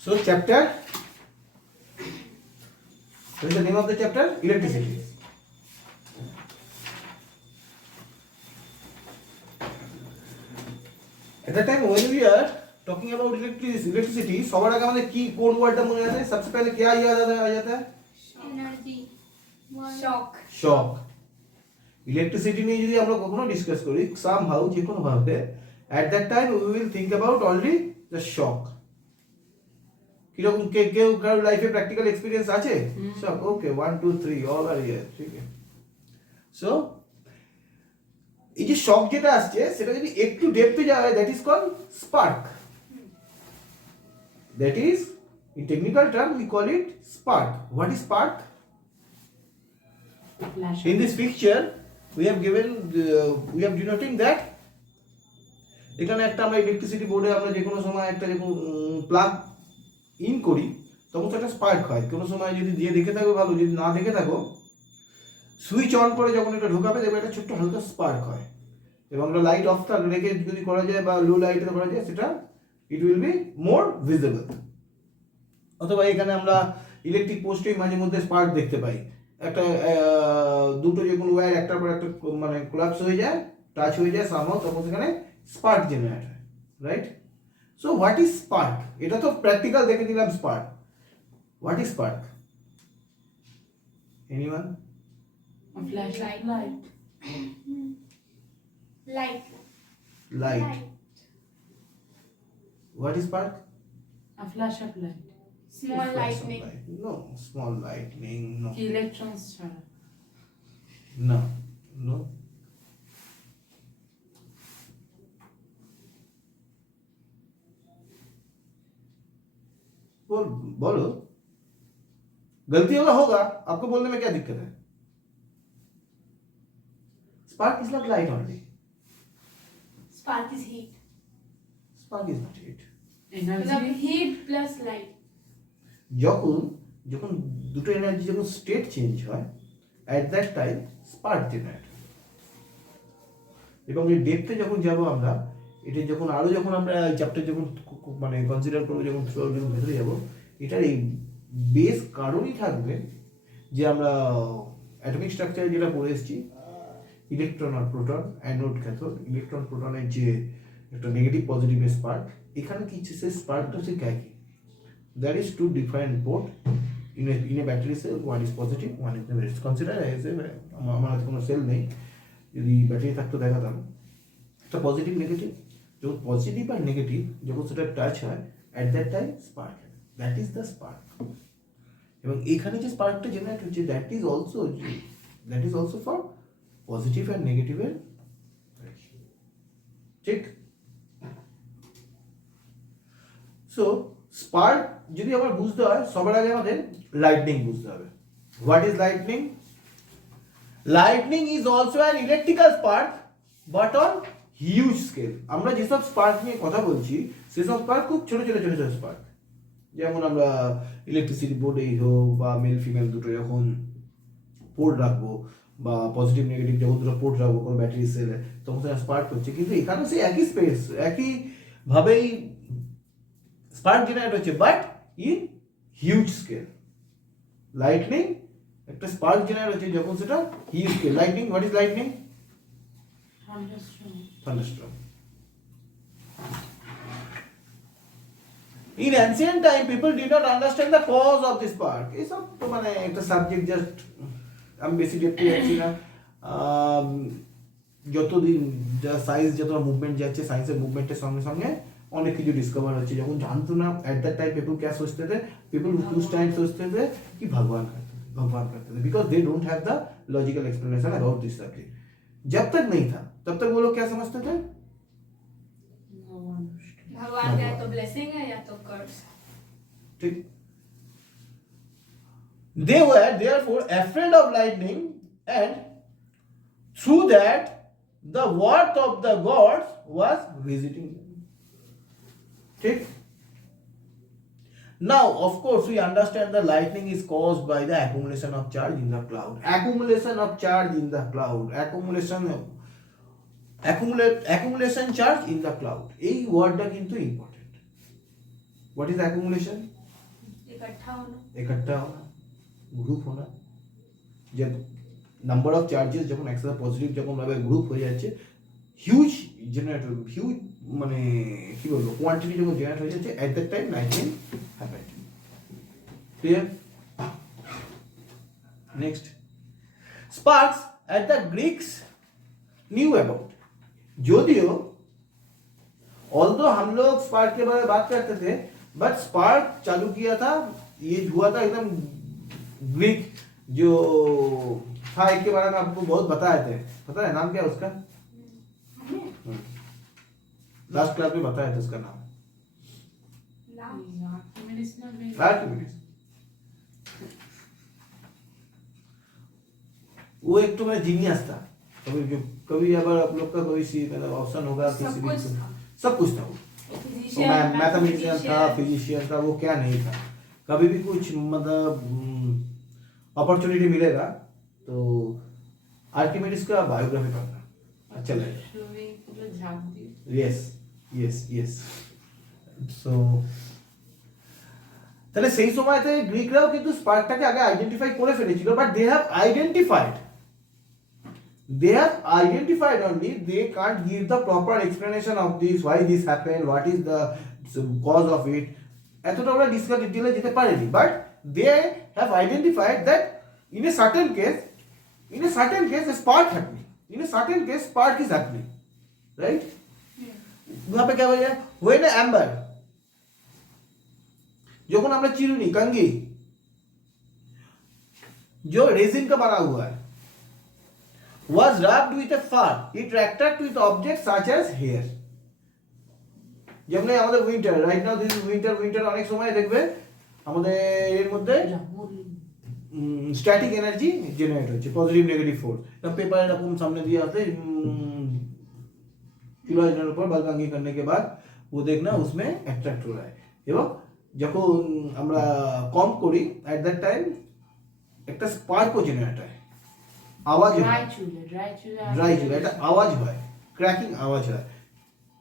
So chapter, what is the name of the chapter? Electricity. At that time when we are talking about electricity, সবার আগে আমাদের কি কোন ওয়ার্ডটা মনে আছে? सबसे पहले क्या याद आ जाता है? Energy, shock. शॉक। इलेक्ट्रिसिटी নিয়ে যদি আমরা কখনো ডিসকাস করি somehow যে কোনো ভাবে at that time we will think about only the shock. কিরকম কেউ কারো লাইফে প্র্যাকটিক্যাল এক্সপেরিয়েন্স আছে? শক। ওকে 1 2 3 অল আর হিয়ার। ঠিক আছে। সো এই যে শক যেটা আসছে সেটা যদি একটু ডেপথে যায় that is call spark. That is in technical term we call it spark. What is spark? In this picture we have denoting that এখানে একটা আমরা ইলেকট্রিসিটি বোর্ডে আমরা যে কোনো সময় একটা যখন প্লাগ ইন করি তখন একটা স্পার্ক হয়। কোনো সময় যদি দিয়ে দেখে থাকো ভালো, যদি না দেখে থাকো সুইচ অন করে যখন এটা ঢোকাবে দেখবে একটা ছোট্ট হালকা স্পার্ক হয়। এবং আমরা লাইট অফ রেখে যদি করা যায় বা লো লাইটে করা যায় সেটা it will be more visible. অথবা এখানে আমরা ইলেকট্রিক পোস্টে মাঝে মধ্যে স্পার্ক দেখতে পাই। একটা দুটো যে কোনো ওয়্যার একটার পর একটা মানে কোলাপস হয়ে যায়, টাচ হয়ে যায় সামহাউ, তখন সেখানে স্পার্ক জেনারেট হয়, right? So what is spark? এটা তো প্র্যাকটিক্যাল দেখে দিলাম spark. What is spark? Anyone? A flash of light. Light. What is spark? A flash of light. Small lightning. No, small lightning. No. কি electrons ছাড়া। No. No. बोलो। गलती होगा आपको बोलने में क्या दिक्कत है? Spark is not light only. Spark is heat. Spark is not heat. मतलब Energy. Heat plus light. যখন দুটো এনার্জি যখন স্টেট চেঞ্জ হয় at that time spark generate. এবং এই ডেপথে যখন যাব আমরা, এটা যখন আরো যখন আমরা চ্যাপ্টার যখন মানে কনসিডার করব, যখন যখন ভেতরে যাব, এটার এই বেস কারণই থাকবে যে আমরা অ্যাটমিক স্ট্রাকচারে যেটা পড়ে এসেছি, ইলেকট্রন আর প্রোটন, অ্যানোড ক্যাথোড, ইলেকট্রন প্রোটনের যে একটা নেগেটিভ পজিটিভ স্পার্ক, এখানে কি সেই স্পার্কটা হচ্ছে কি? There is two different port in a battery cell. One is positive, one is negative. It's considered as a আমার হাতে কোনো সেল নেই, যদি ব্যাটারি থাকতো দেখাতাম। একটা পজিটিভ নেগেটিভ, যখন পজিটিভ আর নেগেটিভ যখন সেটা টাচ হয় at that time spark, that is the spark. এবং এখানে যে স্পার্কটা জেনারেট হচ্ছে that is also for positive and নেগেটিভের, ঠিক? সো স্পার্ক যদি আমার বুঝতে হয় সবার আগে আমাদের লাইটনিং বুঝতে হবে। What is lightning? Lightning is also an electrical spark but on huge scale. আমরা যেসব স্পার্ক নিয়ে কথা বলছি সেসব স্পার্ক খুব ছোট ছোট ছোট ছোট স্পার্ক। যেমন আমরা ইলেকট্রিসিটি বোর্ডেই হোক বা মেল ফিমেল দুটো যখন পোর্ট রাখবো বা পজিটিভ নেগেটিভ যখন দুটো পোর্ট রাখবো কোনো ব্যাটারি সেলে, তখন সেটা স্পার্ক হচ্ছে। কিন্তু এখানেও সেই একই স্পেস, একইভাবেই স্পার্ক জেনারেট হচ্ছে, but in huge scale. Lightning একটা স্পার্ক জেনারেট হচ্ছে যখন সেটা huge scale. Lightning, what is lightning? Thunderstorm. Thunderstorm. In ancient time, people did not understand the cause of this spark. এসব তো মানে একটা সাবজেক্ট, জাস্ট আমি বেশি ডেপথে যাচ্ছি না। যতদিন যা সায়েন্স যত মুভমেন্ট যাচ্ছে, সায়েন্সের মুভমেন্টের সঙ্গে সঙ্গে অনেক কিছু ডিসকভার হচ্ছে। যখন জানতো না एट दैट टाइम पीपल क्या सोचते थे? पीपल उस टाइम सोचते थे कि भगवान करते थे, because they don't have the logical explanation about this subject. जब तक नहीं था तब तक वो लोग क्या समझते थे? भगवान या तो ब्लेसिंग है या तो कर्स। ठीक। They were therefore afraid of lightning, and through that the wrath of the gods was visiting them. ठीक। Now, of course, we understand that lightning is caused by the accumulation of charge in the cloud. Accumulation of charge in the cloud. Accumulation charge in the cloud. এই ওয়ার্ডটা কিন্তু important. What is accumulation? इकट्ठा होना, इकट्ठा होना, group होना। जब number of charges যখন একসাথে পজিটিভ যখন ভাবে গ্রুপ হয়ে যাচ্ছে, হিউজ জেনারেটর, হিউজ মানে কি বলবো কোয়ান্টিটি যখন জেনারেট হয়ে যাচ্ছে, at that time lightning happened. Clear? Next, sparks at the Greeks knew about. यदियो ऑल्दो हम लोग स्पार्क के बारे में बात करते थे, बट स्पार्क चालू किया था, ये हुआ था एकदम ग्रीक जो था, एक के बारे में आपको बहुत बताए थे, पता है नाम क्या है उसका? लास्ट क्लास में बताया था उसका नाम, आर्किमिडीज ना भी आर्किमिडीज। वो एक तो मैं जीनियस था, कभी अगर आप लोग का कोई सी मतलब ऑप्शन होगा किसी भी, सब कुछ था वो। तो मैं मैथमेटिशियन था, फिजिशियन था, वो क्या नहीं था। कभी भी कुछ मतलब अपॉर्चुनिटी मिलेगा तो आर्किमिडीज का बायोग्राफी पढ़ना अच्छा लगेगा। स्विमिंग पूल झाग दिए। Yes yes yes. সো তাহলে সেই সময়তে গ্রিকরাও কিন্তু স্পার্কটাকে আগে আইডেন্টিফাই করে ফেলেছিল, but they have identified only, they can't give the proper explanation of this, why this happened, what is the cause of it, এতটা ওরা ডিসকাস ডিটেইলে যেতে পারেনি, but they have identified that in a certain case a spark happening, in a certain case spark is happening, right? वहां पे क्या हो जाए, when a amber, যখন আমরা চিরুনি कंघी जो रेजिन का बना हुआ है was wrapped with a fur, it attracted with objects such as hair। যেমন আমাদের winter, right now this winter অনেক সময় দেখবে আমাদের এর মধ্যে स्टैटिक एनर्जी जनरेट होती है, पॉजिटिव नेगेटिव फोर्स। तब पेपर एरकम सामने दिया होता है, किलोमीटर पर बल कंघी करने के बाद वो देखना उसमें अट्रैक्ट हो रहा है। এবং যখন আমরা কম করি এট দ্যাট টাইম একটা স্পার্কও জেনারেট হয়, আওয়াজ হয়, ড্রাই চুলে একটা আওয়াজ হয়, ক্র্যাকিং আওয়াজ হয়।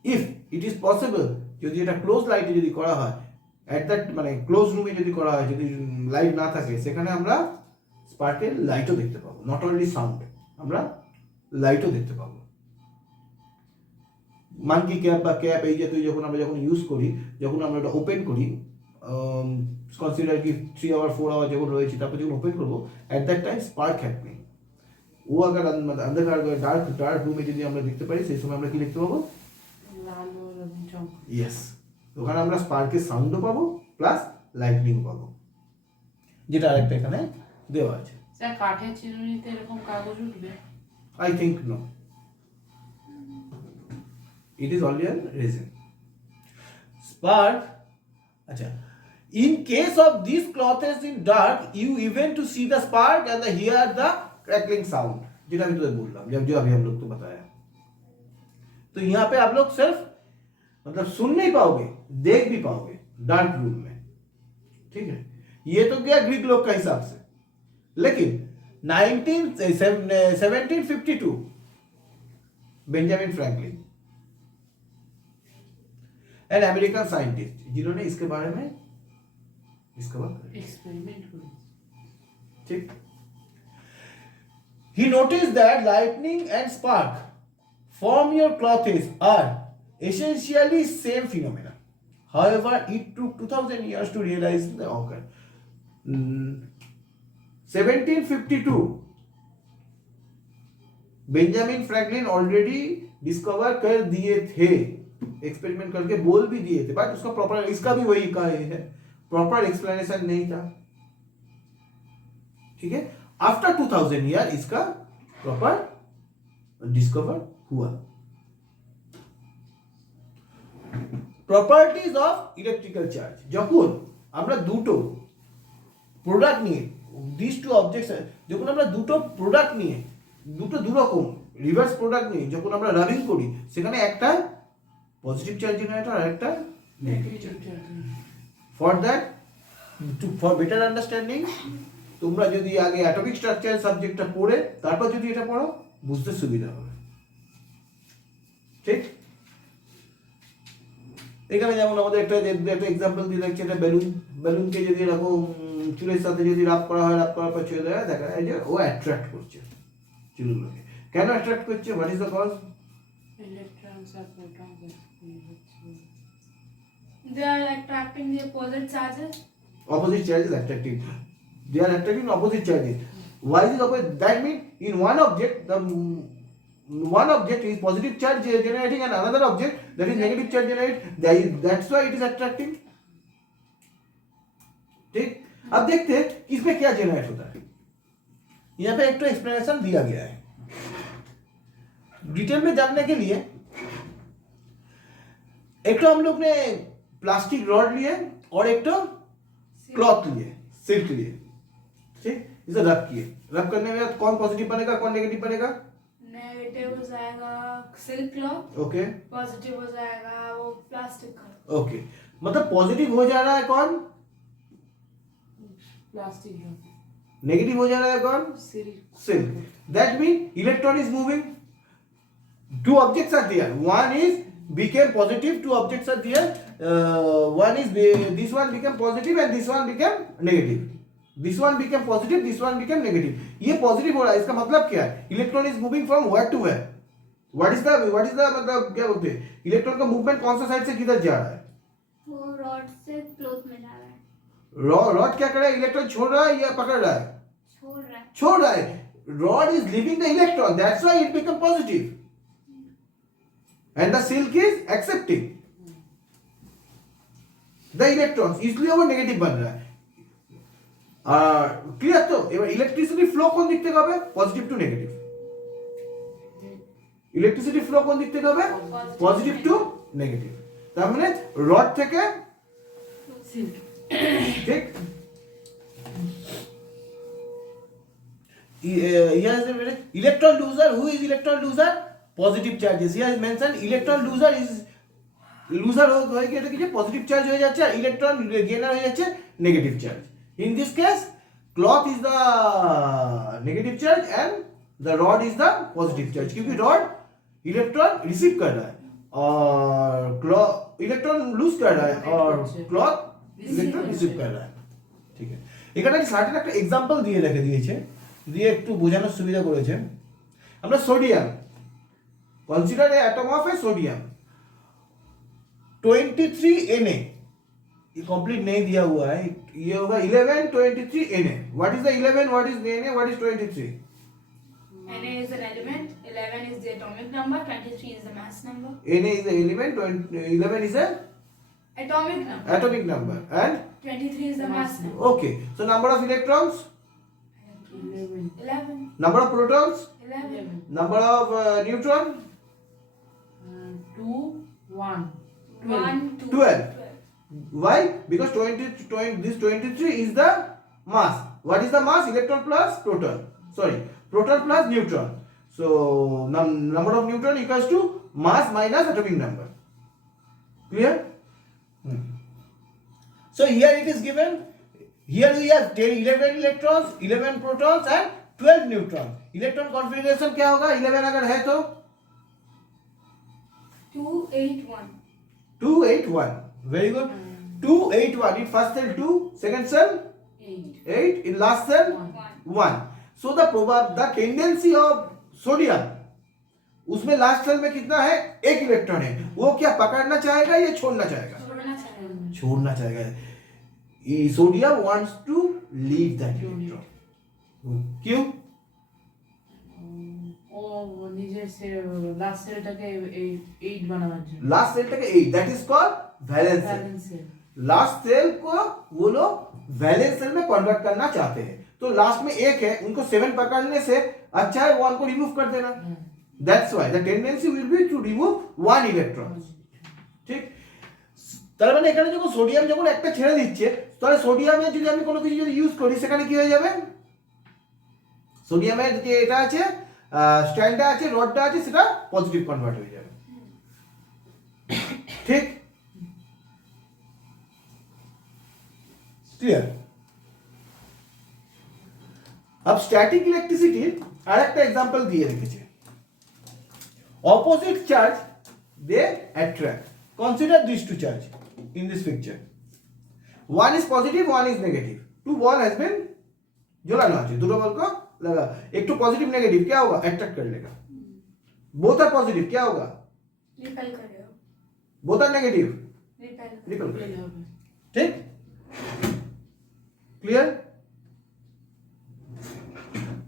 ইফ ইট ইজ পসিবল, যদি এটা ক্লোজ লাইটে যদি করা হয়, এট দ্যাট মানে ক্লোজ রুমে যদি করা হয়, যদি লাইট না থাকে, সেখানে আমরা স্পার্কের লাইটও দেখতে পাবো, নট অনলি সাউন্ড, আমরা লাইটও দেখতে পাবো। মানকি ক্যাপ বা ক্যাপ এই জাতীয় যখন আমরা ইউজ করি, যখন আমরা এটা ওপেন করি, কনসিডার কি 3 आवर 4 आवर যখন রয়েছে, তারপর যখন ওপেন করবো, at that time spark happening. ও अगर अंधकार ডার্ক রুমে যদি আমরা দেখতে পারি, সেই সময় আমরা কি দেখতে পাবো? লাল ও চমক। ইয়েস, ওখানে আমরা স্পার্কের সাউন্ডও পাবো প্লাস লাইটনিং পাবো, যেটা আরেকটা এখানে দেওয়া আছে। স্যার কাঠের চিরুনিতে এরকম কাগজ উঠবে? I think no, it is only a resin. Spark, acha, in case of these clothes in dark, you even to see the spark and hear the crackling sound, जितना भी तुझे बोल रहा हूँ, जब जो अभी हम लोग को बताया। तो यहाँ पे आप लोग सिर्फ मतलब सुन नहीं पाओगे, देख भी पाओगे डार्क रूम में, ठीक है? ये तो गया ग्रीक लोग का हिसाब से, लेकिन 1752 Benjamin Franklin, an American scientist, जिन्होंने इसके बारे में एक्सपेरिमेंट करो। ठीक, he noticed that lightning and spark from your clothes are essentially same phenomena. However, it took 2000 years to realize the occur. 1752 Benjamin Franklin already discover कर दिए थे, experiment करके बोल भी दिए थे, बट उसका प्रॉपर, इसका भी वही का है, प्रॉपर एक्सप्लेनेशन नहीं था, ठीक है? आफ्टर 2000 ईयर इसका प्रॉपर डिस्कवर हुआ। প্রপার্টিজ অফ ইলেকট্রিক্যাল চার্জ, যখন আমরা দুটো প্রোডাক্ট নিয়ে, দিস টু অবজেক্টস, যখন আমরা দুটো প্রোডাক্ট নিয়ে, দুটো দুরকম রিভার্স প্রোডাক্ট নিয়ে যখন আমরা রাবিং করি, সেখানে একটা পজিটিভ চার্জ জেনারেটর আর একটা negative charge. For that, for better understanding, তোমরা যদি আগে অ্যাটমিক স্ট্রাকচার সাবজেক্টটা পড়ে তারপর যদি এটা পড়ো, বুঝতে সুবিধা হবে, ঠিক? এখানে যেমন আমাদের একটা এক্সাম্পল দিয়ে রাখছি, একটা বেলুনকে যদি এরকম চুলের সাথে যদি রাব করা হয়, রাব করার পর ছেড়ে দেওয়া হয়, দেখা যায় যে ও অ্যাট্রাক্ট করছে চুলগুলোকে। কেন অ্যাট্রাক্ট করছে? What is the cause? Electrons আর protons They are attracting the opposite charges. Opposite charges attracting. They are attracting opposite charges. Why is it opposite? That means in one object, the one object is positive charge generating and another object that is negative charge generate. That's why it is attracting. ठीक? अब देखते हैं इसमें क्या generate होता है। यहाँ पे एक तो एक्सप्लेनेशन दिया गया है। डिटेल में जानने के लिए एक तो हम लोग ने प्लास्टिक रॉड लिए और एक तो क्लॉथ लिए, सिल्क लिए, ठीक, इसे रब किए। रब करने में कौन पॉजिटिव बनेगा, कौन नेगेटिव बनेगा? नेगेटिव हो जाएगा सिल्क क्लॉथ, ओके पॉजिटिव हो जाएगा वो प्लास्टिक का। ओके, मतलब पॉजिटिव हो जा रहा है कौन? प्लास्टिक नेगेटिव हो जा रहा है कौन? Silk Silk. That means electron is moving. Two objects are there. One is became positive. Two objects are there. One is this one became positive and this one became negative. This one became positive. This one became negative. ये positive हो रहा है, इसका मतलब क्या है? Electron is moving from where to where? What is the मतलब क्या बोलते हैं? Electron का movement कौन सा साइड से किधर जा रहा है? वो रॉड से क्लोथ में जा रहा है, रॉड क्या कर रहा है? इलेक्ट्रॉन छोड़ रहा है या पकड़ रहा है? छोड़ रहा है। छोड़ रहा है। Rod is leaving the electron. That's why it become positive. And the silk is accepting the electrons. इसलिए वो नेगेटिव बन रहा है। क्लियर? तो इलेक्ट्रिसिटी फ्लो कौन दिखते कब है? Positive to negative. Electricity flow कौन दिखते कब है? Positive to negative. তার মানে রড থেকে सिल्क ঠিক here is the electron loser. Who is electron loser? Positive charges. Here is mentioned electron loser is loser হয়ে গিয়ে এটা কি পজিটিভ চার্জ হয়ে যাচ্ছে আর ইলেকট্রন গেইনার হয়ে যাচ্ছে negative charge. In this case cloth is the negative charge and the rod is the positive charge क्योंकि rod electron receive कर रहा है और इलेक्ट्रॉन लूज कर रहा है और क्लॉथ इलेक्ट्रॉन रिसीव कर रहा है। ঠিক আছে, এখানে সার্টেন একটা एग्जांपल দিয়ে রেখে দিয়েছে, দিয়ে একটু বোঝানোর সুবিধা করেছে। আমরা sodium consider a atom of A sodium 23Na, ये कंप्लीट नहीं दिया हुआ है, ये होगा 1123Na। What is the 11, what is Na, what is 23? Na is an element, 11 is the atomic number, 23 is the mass number. Na is the element, 11 is a Atomic number. atomic number and 23 is the mass number. okay, so number of electrons, 11. number of protons, 11. number of neutron, 2 1 1, 2, 12. Why? Because 20 this 23 is the mass. What is the mass? Electron plus proton. Sorry, proton plus neutron. So number of neutron equals to mass minus atomic number. Clear? So here it is given. Here we have 11 electrons, 11 protons and 12 neutrons. Electron configuration क्या होगा? 11 अगर है तो 2, 8, 1. 2 8 1. Very good. 2 8 1. In first cell 2, second cell 8 8, in last cell 1. So the tendency of sodium, उसमें last cell में कितना है? एक इलेक्ट्रॉन है। वो क्या पकड़ना चाहेगा या छोड़ना चाहेगा? छोड़ना चाहिए। छोड़ना चाहेगा। Sodium wants to leave that electron. क्यों? ও নিজের সে লাস্ট সেলটাকে 8 বানানোর জন্য लास्ट सेल तक 8, that is called valence shell. Valence shell last shell को वो लोग वैलेंस सेल में कन्वर्ट करना चाहते हैं, तो लास्ट में एक है, उनको 7 पकड़ने से अच्छा है 1 को रिमूव कर देना। That's why the tendency will be to remove 1 electron. ঠিক, তার মানে এখানে যখন সোডিয়াম যখন একটা ছেড়ে দিচ্ছে, তাহলে সোডিয়ামে যদি আমি কোনো কিছু যদি ইউজ করি সেখানে কি হয়ে যাবে? সোডিয়ামের যে এটা আছে স্ট্যান্ডটা আছে, রডটা আছে, সেটা পজিটিভ কনভার্ট হয়ে যাবে। ঠিক, ক্লিয়ার? अब स्टैटिक इलेक्ट्रिसिटी আর একটা एग्जांपल দিয়ে রেখেছে। Opposite charge they attract. consider these two charge in this picture. One is positive, one is negative. Two ball has been झुलाना चाहिए, दोनों बॉल को लगा, एक तो पॉजिटिव नेगेटिव क्या होगा, अट्रैक्ट कर लेगा. बोथ आर पॉजिटिव क्या होगा, रिपेल करेगा. Both are negative repel repel करेगा. ठीक, क्लियर.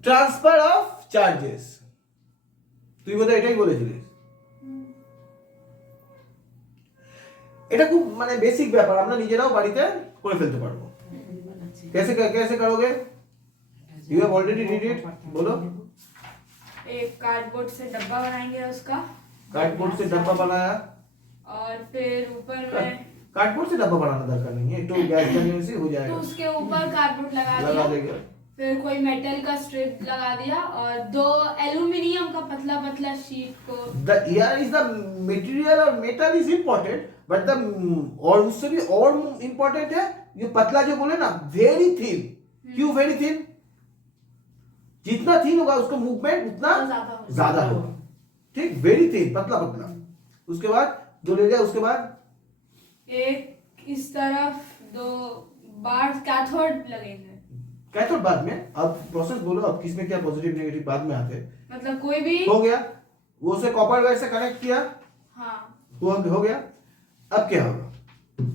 ट्रांसफार ऑफ चार्जेस তুই বোধহয় এটাই বলেছিলিস. এটা খুব মানে বেসিক ব্যাপার, আমরা নিজেরাও বাড়িতে করে ফেলতে পারবো. कैसे कैसे करोगे, you have already did it, बोलो. एक कार्डबोर्ड से डब्बा बनाएंगे उसका, कार्डबोर्ड से डब्बा बनाया, और फिर ऊपर में कार्डबोर्ड से डब्बा बनाना दरकार नहीं है, तो गैस जलने से हो तो जाएगा. उसके ऊपर कार्डबोर्ड लगा लगा दिया, देगा. फिर कोई मेटल का स्ट्रिप लगा दिया और दो एल्युमिनियम का पतला पतला शीट को. The here is the material और metal is important, but the और उससे भी और important है ये पतला जो बोले ना, very thin. क्यों very thin? जितना thin होगा उसका मूवमेंट उतना ज्यादा होगा. ठीक, very thin, पतला पतला. उसके बाद दो ले लिया, उसके बाद एक इस तरफ दो बार कैथोड लगेंगे. कैथोड बाद में, अब प्रोसेस बोलो, अब किसमें क्या पॉजिटिव नेगेटिव बाद में आते हैं. मतलब कोई भी हो गया, वो उसे कॉपर वायर से कनेक्ट किया, हाँ हो गया. अब क्या होगा,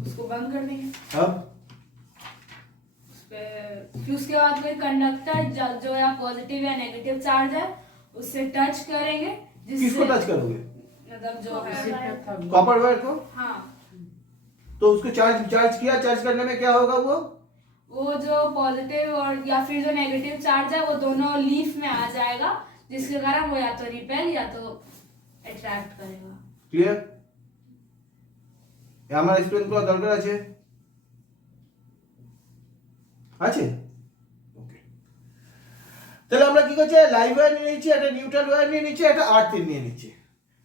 उसको बंद कर देंगे. अब फिर उसके बाद फिर कंडक्टर जो या पॉजिटिव या नेगेटिव चार्ज है उससे टच करेंगे. किसको टच करोगे, मतलब जो है कॉपर वायर को. हाँ, तो उसको चार्ज किया, चार्ज करने में क्या होगा, वो जो पॉजिटिव और या फिर जो नेगेटिव चार्ज है वो दोनों लीफ में आ जाएगा, जिसके कारण वो या तो रिपेल या तो अट्रैक्ट करेगा. ক্লিয়ার. আমার এক্সপ্লেইন করা দরকার আছে আছে ওকে. তাহলে আমরা কি করছি, লাইভ ওয়্যার নিয়ে নিচ্ছি, একটা নিউট্রাল ওয়্যার নিয়ে নিচ্ছি, একটা আর্থ নিয়ে নিচ্ছি.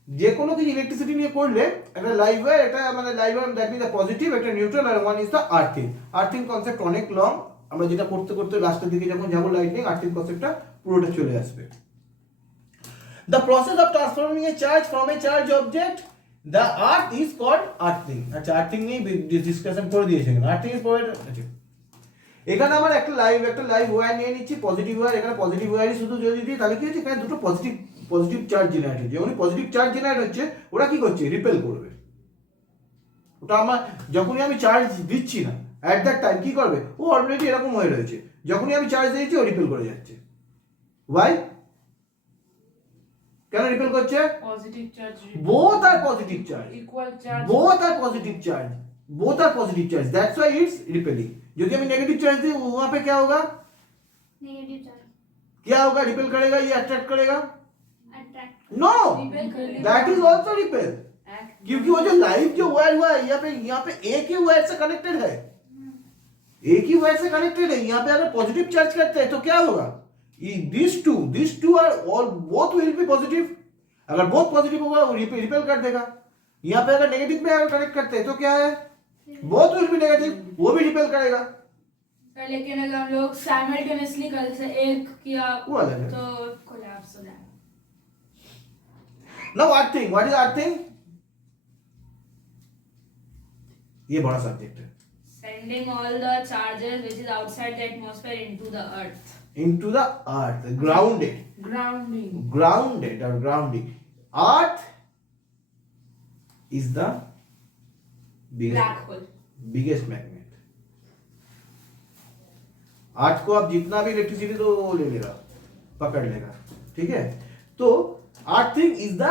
যে কোনো কিছু ইলেকট্রিসিটি নিয়ে করলে একটা লাইভ ওয়্যার, এটা মানে live wire that means the positive, একটা নিউট্রাল, আর one is the earthing. Earthing concept অনেক লং, আমরা যেটা করতে করতে লাস্টের দিকে যখন যাবো লাইটনিং, আর্থিং কনসেপ্টটা পুরোটা চলে আসবে. The process of transforming a charge from a charge object, the earth is called earthing. আচ্ছা, আর্থিং নিয়ে ডিসকাশন করে দিয়েছে এখানে. Earthing is provided. আচ্ছা, এখানে আমার একটা লাইভ ওয়্যার নিয়ে নিচ্ছি, পজিটিভ ওয়্যার. এখানে পজিটিভ ওয়্যারই শুধু যদি দিই তাহলে কি হচ্ছে, এখানে দুটো পজিটিভ চার্জ জেনারেট হচ্ছে. যখনই পজিটিভ চার্জ জেনারেট হচ্ছে ওরা কি করছে, রিপেল করবে. ওটা আমার যখনই আমি চার্জ দিচ্ছি না অ্যাট দ্যাট টাইম কি করবে, ও অলরেডি এরকম হয়ে রয়েছে. যখনই আমি চার্জ দিয়েছি ও রিপেল করে যাচ্ছে. ওয়াই, কেন রিপেল করছে, positive charge both are positive charge, equal charge both are positive charge, both are positive charge, that's why it's repelling. यदि हम नेगेटिव चार्ज दें वहां पे क्या होगा, नेगेटिव चार्ज क्या होगा, रिपेल करेगा, ये अट्रैक्ट करेगा. अट्रैक्ट नो, रिपेल करेगा. दैट इज आल्सो रिपेल, क्योंकि वो जो लाइव जो वायर हुआ है यहाँ पे एक ही वायर से कनेक्टेड है, एक ही वायर से कनेक्टेड है. यहाँ पे अगर पॉजिटिव चार्ज करते हैं तो क्या होगा, these two are all both will be positive. अगर both पॉजिटिव होगा वो रिपेल कर देगा. यहाँ पे अगर नेगेटिव में अगर कनेक्ट करते हैं तो क्या है, both will be negative, वो भी रिपेल करेगा. लेकिन अगर हम लोग साइमल्टेनियसली कर जैसे एक किया वो अलग है. तो कोलैप्स हो जाएगा. Now earthing, what is earthing? ये बड़ा सब्जेक्ट है. Sending all the charges which is outside the atmosphere into the earth. Into the earth, grounded or grounding. Earth is the Black hole. biggest magnet. अर्थ को आप जितना भी electricity दो वो ले लेगा, पकड़ लेगा. ठीक है, तो earthing is the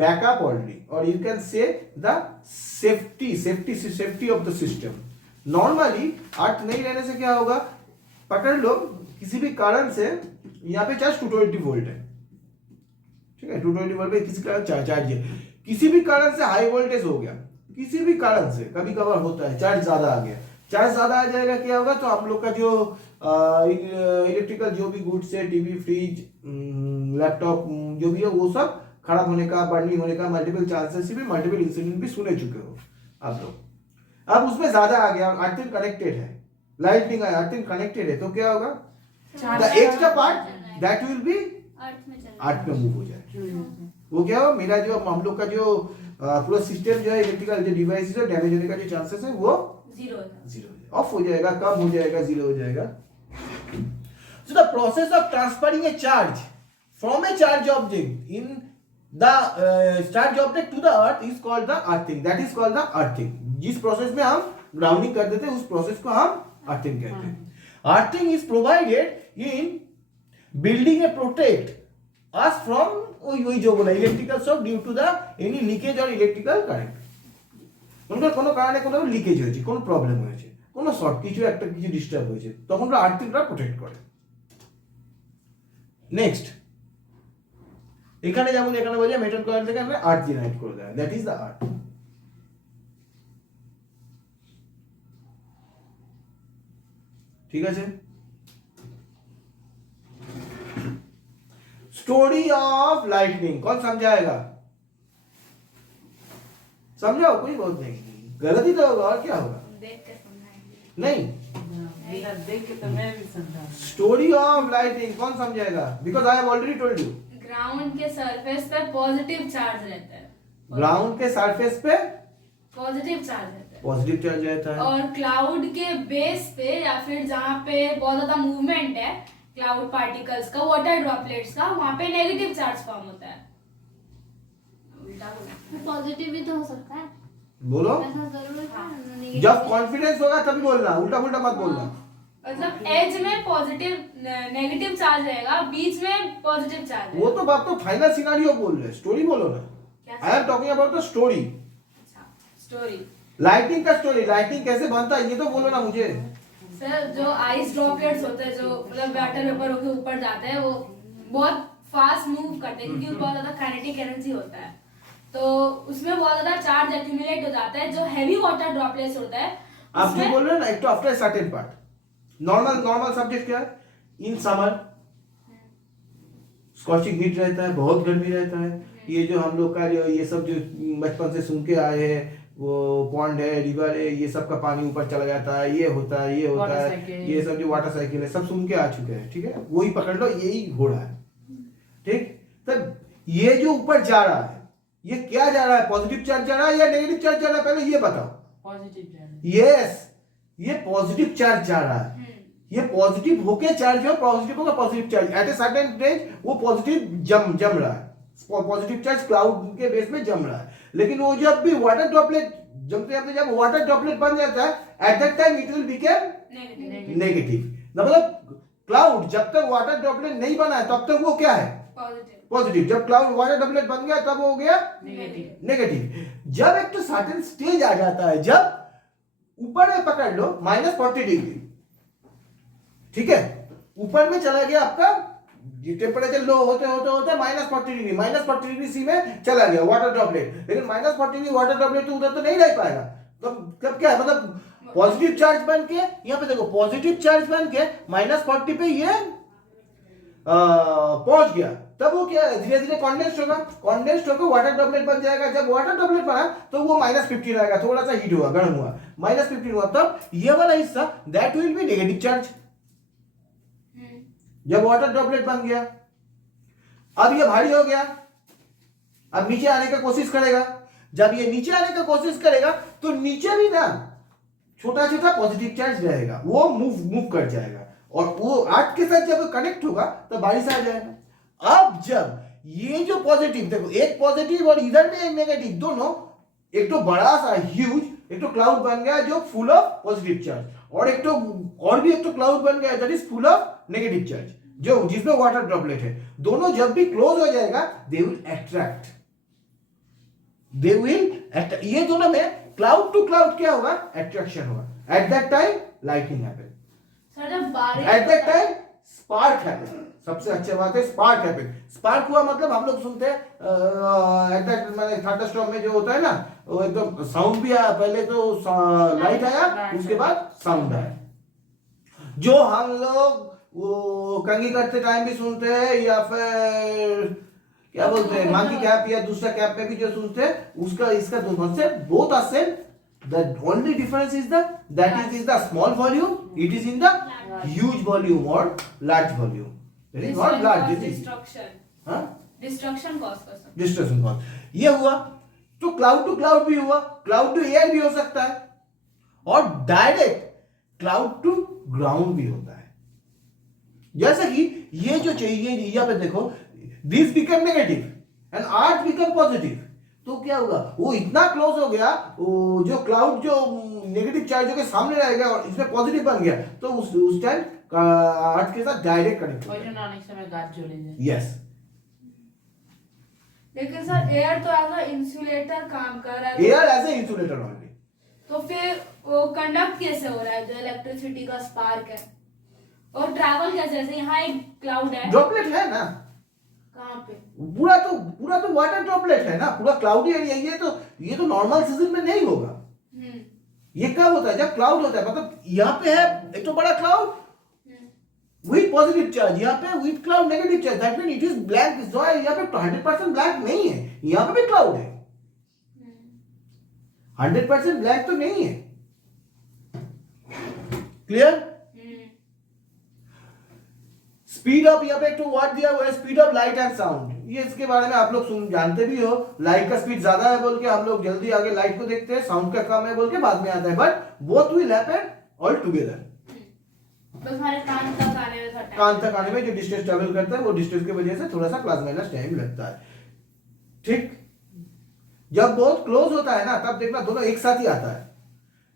backup only, और you can say the safety of the system. Normally earth नहीं रहने से क्या होगा, पकड़ लो किसी भी कारण से यहाँ पे चार्ज 220 वोल्ट है. ठीक है, 220 वोल्ट पे किसी कारण चार्ज है, किसी भी कारण से हाई वोल्टेज हो गया, किसी भी कारण से कभी कभार होता है, चार्ज ज्यादा आ गया. चार्ज ज्यादा आ जाएगा, क्या होगा, तो हम लोग का जो इलेक्ट्रिकल जो भी गुड्स है, टीवी, फ्रिज, लैपटॉप जो भी है वो सब खराब होने का, बर्निंग होने का मल्टीपल चांसेस भी, मल्टीपल इंसिडेंट भी सुने चुके हो आप लोग. अब उसमें ज्यादा आ गया, अर्थिंग कनेक्टेड है, लाइटनिंग है, अर्थिंग कनेक्टेड है, तो क्या होगा, the extra part that will be earth में चला अर्थ में मूव हो जाए. वो क्या हो, मेरा जो हम लोग का जो पूरा सिस्टम जो है इलेक्ट्रिकल जो डिवाइस है डैमेज होने का जो चांसेस है वो जीरो ऑफ हो जाएगा, कम हो जाएगा, जीरो हो जाएगा. So the process of transferring a charge from a charge object in the charge object to the earth is called the earthing. That is called the earthing. जिस process में हम grounding कर देते हैं उस प्रोसेस को हम earthing कहते हैं. Earthing is provided in building a protect us from वही जो बोला electrical shock due to the any leakage or electrical current. কোন কোনো কারণে কোনো লিকেজ হয়েছে, কোনো প্রবলেম হয়েছে, কোনো শর্ট কিছু একটা কিছু ডিস্টার্ব হয়েছে, তখন ওরা আর্থিংটা প্রোটেক্ট করে. নেক্সট এখানে যেমন এখানে বলে মেটাল কয়েল থেকে আমরা আর্থ জেনারেট করে দেয়, দ্যাট ইজ দ্য আর্থ. ঠিক আছে. स्टोरी ऑफ लाइटनिंग कौन समझाएगा? समझाओ, कोई बहुत नहीं, गलत ही तो होगा और क्या होगा. देख के समझाएंगे. नहीं, मेरा देख के तो मैं भी समझा. स्टोरी ऑफ लाइटनिंग कौन समझाएगा? Because I have already told you. Ground के सरफेस पे पॉजिटिव चार्ज रहता है. ग्राउंड के सरफेस पे पॉजिटिव चार्ज रहता है. पॉजिटिव चार्ज रहता है. और क्लाउड के बेस पे या फिर जहाँ पे बहुत ज्यादा मूवमेंट है क्लाउड पार्टिकल्स का, वाटर ड्रॉपलेट्स का, वहाँ पे नेगेटिव चार्ज फॉर्म होता है. उल्टा बोला. पॉजिटिव भी तो हो सकता है, बोलो. ऐसा जरूर है. जब कॉन्फिडेंस होगा तभी बोलना, उल्टा पुल्टा मत बोलना. मतलब एज में पॉजिटिव नेगेटिव चार्ज रहेगा, बीच में पॉजिटिव चार्ज है. वो तो बात तो फाइनल सिनेरियो बोल रहे, स्टोरी बोलो ना. क्या I am talking about the story. अच्छा, स्टोरी. लाइटनिंग का स्टोरी, लाइटनिंग कैसे बनता है ये तो बोलो ना मुझे. सर जो आइस ड्रॉपलेट्स होते हैं जो मतलब वाटर वेपर होके ऊपर जाते हैं वो बहुत फास्ट मूव करते हैं क्योंकि बहुत ज्यादा काइनेटिक एनर्जी होता है, तो उसमें बहुत ज्यादा चार्ज एक्यूमुलेट हो जाता है. जो हैवी वाटर ड्रॉपलेट्स होता है आप जो बोल रहे हो ना, एक तो after certain part normal subject क्या है, इन समर स्कॉचिंग हीट रहता है, बहुत गर्मी रहता है. ये जो हम लोग का जो ये सब जो बचपन से सुन के आए हैं, वो पॉन्ड है, रिवर है, ये सब का पानी ऊपर चला जाता है, ये होता है, ये होता है, ये सब जो वाटर साइकिल है सब सुन के आ चुके हैं. ठीक है, वही पकड़ लो, यही हो रहा है. ठीक, तो ये जो ऊपर जा रहा है ये क्या जा रहा है? पॉजिटिव चार्ज जा रहा है या नेगेटिव चार्ज जा रहा है? पहले ये बताओ. Positive charge. यस, ये पॉजिटिव चार्ज जा रहा है. ये पॉजिटिव होके चार्ज हो, पॉजिटिव होगा positive charge at a certain range वो पॉजिटिव जम रहा है. पॉजिटिव चार्ज क्लाउड के बेस में जम रहा है. लेकिन वो जब भी वाटर ड्रॉपलेट जमते हैं, जब वाटर ड्रॉपलेट बन जाता है at that time it will become negative. मतलब क्लाउड जब तक वाटर ड्रॉपलेट नहीं बना है तब तक वो क्या है? पॉजिटिव. जब क्लाउड वाटर ड्रॉपलेट बन गया तब वो हो गया नेगेटिव. जब एक तो सर्टेन स्टेज आ जाता है, जब ऊपर में पकड़ लो -40°, ठीक है, ऊपर में चला गया आपका टेम्परेचर लो होते -40°, -40°C में चला गया वाटर ड्रॉपलेट. लेकिन -40° वाटर ड्रॉपलेट तो उधर तो नहीं रह पाएगा. तब क्या है, मतलब पॉजिटिव चार्ज बन के यहाँ पे देखो, पॉजिटिव चार्ज बन के -40 पे ये पहुंच गया. तब वो क्या है, धीरे धीरे कॉन्डेंस्ड होकर वाटर ड्रॉपलेट बन जाएगा. जब वाटर ड्रॉपलेट बना तो वो -15 रहेगा, थोड़ा सा हीट हुआ, गर्म हुआ, -15 हुआ, तब ये वाला हिस्सा that will B negative charge. जब वाटर ड्रॉपलेट बन गया, अब ये भारी हो गया, अब नीचे आने का कोशिश करेगा. जब ये नीचे आने का कोशिश करेगा तो नीचे भी ना छोटा छोटा पॉजिटिव चार्ज रहेगा, वो मूव कर जाएगा और वो अर्थ के साथ जब कनेक्ट होगा तो बारिश आ जाएगा. अब जब ये जो पॉजिटिव, देखो एक पॉजिटिव और इधर में एक नेगेटिव, दोनों एक तो बड़ा सा ह्यूज एक तो क्लाउड बन गया जो फुल ऑफ पॉजिटिव चार्ज, और एक तो और भी एक तो क्लाउड बन गया that is full of negative charge, जो जिसमें वाटर ड्रॉपलेट है. दोनों जब भी क्लोज हो जाएगा दे विल अट्रैक्ट. ये दोनों में क्लाउड टू क्लाउड क्या होगा? अट्रैक्शन होगा. At that time lightning happen. Sir जब बारिश at that time spark happen. सबसे अच्छी बात है स्पार्क हैपन. स्पार्क हुआ मतलब हम लोग सुनते हैं एट दैट मैंने थंडरस्टॉर्म में जो होता है ना, वो एकदम साउंड भी आया, पहले तो लाइट आया, उसके बाद साउंड आया, जो हम लोग वो कंघी करते टाइम भी सुनते हैं, या फिर क्या बोलते हैं मंकी कैप या दूसरा कैप में भी जो सुनते हैं, उसका इसका दोनों से both are same. The only difference is that it is the small volume, it is in the huge volume or large volume. It is not large, it is destruction हाँ डिस्ट्रक्शन कॉज कर सकते. Destruction cause. ये हुआ. तो cloud to cloud भी हुआ, cloud to air भी हो सकता है, और डायरेक्ट क्लाउड टू ग्राउंड भी होता है। जैसे कि ये जो चाहिए यहाँ पे देखो, this become negative and art become positive, तो क्या होगा, वो इतना क्लोज हो गया, वो जो क्लाउड जो नेगेटिव चार्ज के सामने रहेगा और इसमें पॉजिटिव बन गया, तो उस टाइम आर्ट के साथ डायरेक्ट कनेक्ट ওই জন্য অনেক সময় গাছ জ্বলে যায়। यस। लेकिन सर एयर तो एज अ इंसुलेटर काम कर रहा है, air as a insulator only. तो फिर वो कंडक्ट कैसे हो रहा है जो इलेक्ट्रिसिटी का स्पार्क है, और ट्रैवल कैसे, जैसे यहाँ एक क्लाउड है, ड्रॉपलेट है ना, कहाँ पे, पूरा तो वाटर ड्रॉपलेट है ना, पूरा क्लाउडी एरिया, ये तो नॉर्मल सीजन में नहीं होगा। ये कब होता है, जब क्लाउड होता है, मतलब यहाँ पे है एक तो बड़ा क्लाउड विथ पॉजिटिव चार्ज, यहाँ पे with cloud negative charge, that mean it is black, जो है यहाँ पे 100% ब्लैक नहीं है, यहाँ पे भी क्लाउड है, 100% ब्लैक तो नहीं है। क्लियर? स्पीड ऑफ, यहाँ पे एक तो वर्ड दिया हुआ है speed of light and sound, ये इसके बारे में आप लोग जानते भी हो, लाइट का स्पीड ज्यादा है बोल के हम लोग जल्दी आगे लाइट को देखते हैं, साउंड का कम है बोल के बाद में आता है, but both will happen all together. बस हमारे कान तक आने में थोड़ा time कान तक आने में जो डिस्टेंस ट्रेवल करता है, वो डिस्टेंस की वजह से थोड़ा सा प्लस माइनस टाइम लगता है। ठीक, जब बहुत क्लोज होता है ना, तब देखना दोनों एक साथ ही आता है।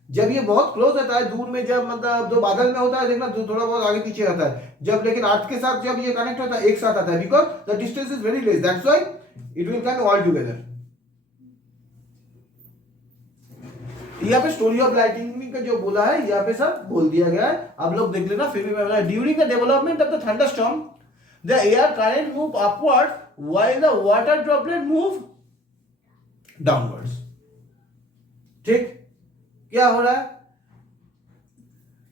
जब ये बहुत क्लोज होता है, दूर में जब मतलब दो बादल में होता है, देखना थोड़ा बहुत आगे पीछे आता है। जब लेकिन अर्थ के साथ जब ये कनेक्ट होता है, एक साथ आता है, because the distance is very less, that's why it will come all together. यहाँ पे स्टोरी ऑफ लाइटनिंग का जो बोला है, यहाँ पे सब बोल दिया गया है, आप लोग देख लेना। फिर भी मैं बोला, during the development of the thunderstorm the air current move upward while the water droplet move downwards. ठीक, क्या हो रहा है,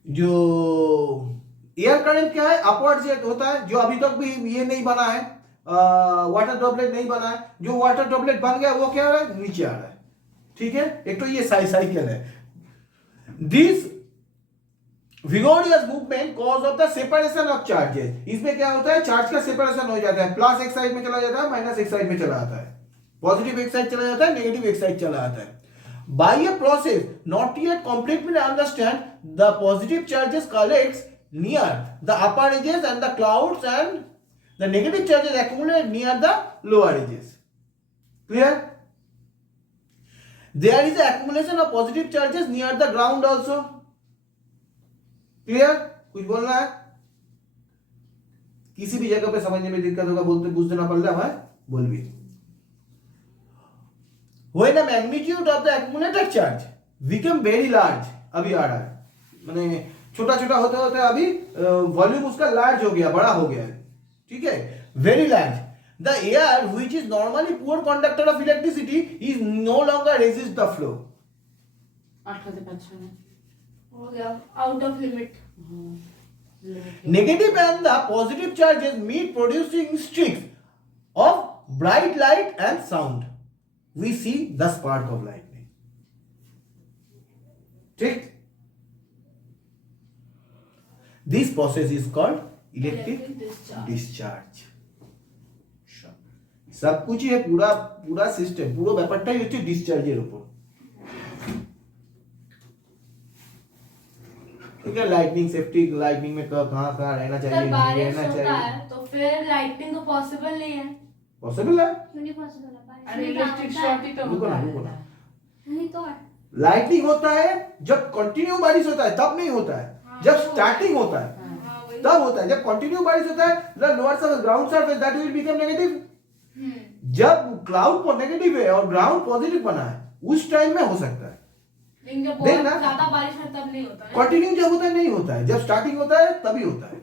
जो एयर करंट क्या है, अपवर्ड से होता है, जो अभी तक भी ये नहीं बना है, वाटर ड्रॉपलेट नहीं बना है, जो वाटर ड्रॉपलेट बन गया वो क्या हो रहा है, नीचे आ रहा है। ठीक है, एक तो ये साइकिल है। This vigorous movement cause of the separation of charges, इसमें क्या होता है, चार्ज का सेपरेशन हो जाता है, प्लस एक साइड में चला जाता है, माइनस एक साइड में चला आता है, पॉजिटिव एक साइड चला जाता है, नेगेटिव एक साइड चला आता है। By a process not yet completely understand, the positive charges collects near the upper edges and the clouds, and the negative charges accumulate near the lower edges. Clear? There is a accumulation of positive charges near the ground also. Clear? कुछ बोलना है? किसी भी जगह पे समझने में दिक्कत होगा, बोलते पूछ देना पड़ रहा है, बोल भी। When the magnitude of the accumulated charge become very large, अभी आ रहा है, मैंने छोटा छोटा होते होते अभी वॉल्यूम उसका लार्ज हो गया, बड़ा हो गया है। ठीक है, very large, the air which is normally poor conductor of electricity is no longer resist the flow. আটকাতে পারছে না। हो गया out of limit. Negative and the positive charges meet, producing streaks of bright light and sound. We see the spark of lightning. ठीक, this process is called electric discharge. सब कुछ ही है, पूरा सिस्टम, पूरा ব্যাপারটাই হচ্ছে ডিসচার্জের উপর। ठीक है, लाइटनिंग सेफ्टी, लाइटनिंग में कहाँ रहना चाहिए, सर नहीं बारिश रहना होता चाहिए, है तो फिर लाइटिंग तो पॉसिबल नहीं है। पॉसिबल है। क्यों नहीं पॉसिबल है, बारिश अरे में इलेक्ट्रिक क्या होता शॉक ही तो रुको होता ना, है। रुको ना। नहीं तो लाइटनिंग होता है जब कंटिन्यू बारिश होता है, तब नहीं होता है, जब स्टार्टिंग होता है हाँ, वही। तब होता है। जब कंटिन्यू बारिश होता है, the lower surface, ground surface, that will become negative. जब क्लाउड पर नेगेटिव है और ग्राउंड पॉजिटिव बना है, उस टाइम में हो सकता है। लेकिन जब देख बहुत ना। ज्यादा बारिश है तब नहीं होता है। कंटिन्यू जब होता है नहीं होता है, जब स्टार्टिंग होता है तभी होता है।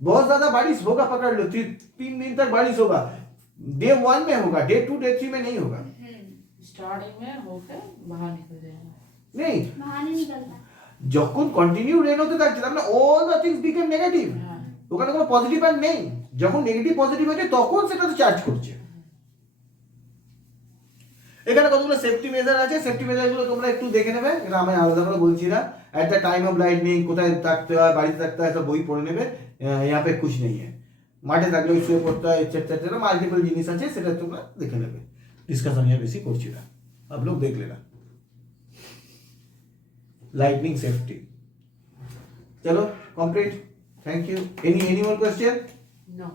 बहुत ज्यादा बारिश होगा, पकड़ लो 3 दिन तक बारिश होगा, डे 1 में होगा, डे 2 डे 3 में नहीं होगा। स्टार्टिंग में होकर बाहर निकल जाएगा। नहीं, बाहर नहीं निकलता। যখন কন্টিনিউ রেন হতে থাকছে, তার মানে all the things became negative, ওখানে কোনো পজিটিভ আর নেই। যখন নেগেটিভ পজিটিভ হচ্ছে তখন সেটাতে চার্জ করছে। এখানে কতগুলো সেফটি মেজার আছে, সেফটি মেজারগুলো তোমরা একটু দেখে নেবে, এটা আমি আলাদা করে বলছি না। At the time of lightning কোথায় থাকতে হয়, বাড়িতে থাকতে হয়, সব বই পড়ে নেবে, यहाँ पे कुछ नहीं है। মাঠে থাকলে শুয়ে পড়তে হয়, এটসেট্রা মাল্টিপল জিনিস আছে, সেটা তোমরা দেখে নেবে, ডিসকাশন यहाँ বেশি করছি না। आप लोग देख लेना। लाइटनिंग सेफ्टी, चलो complete, thank you. Any more question? No.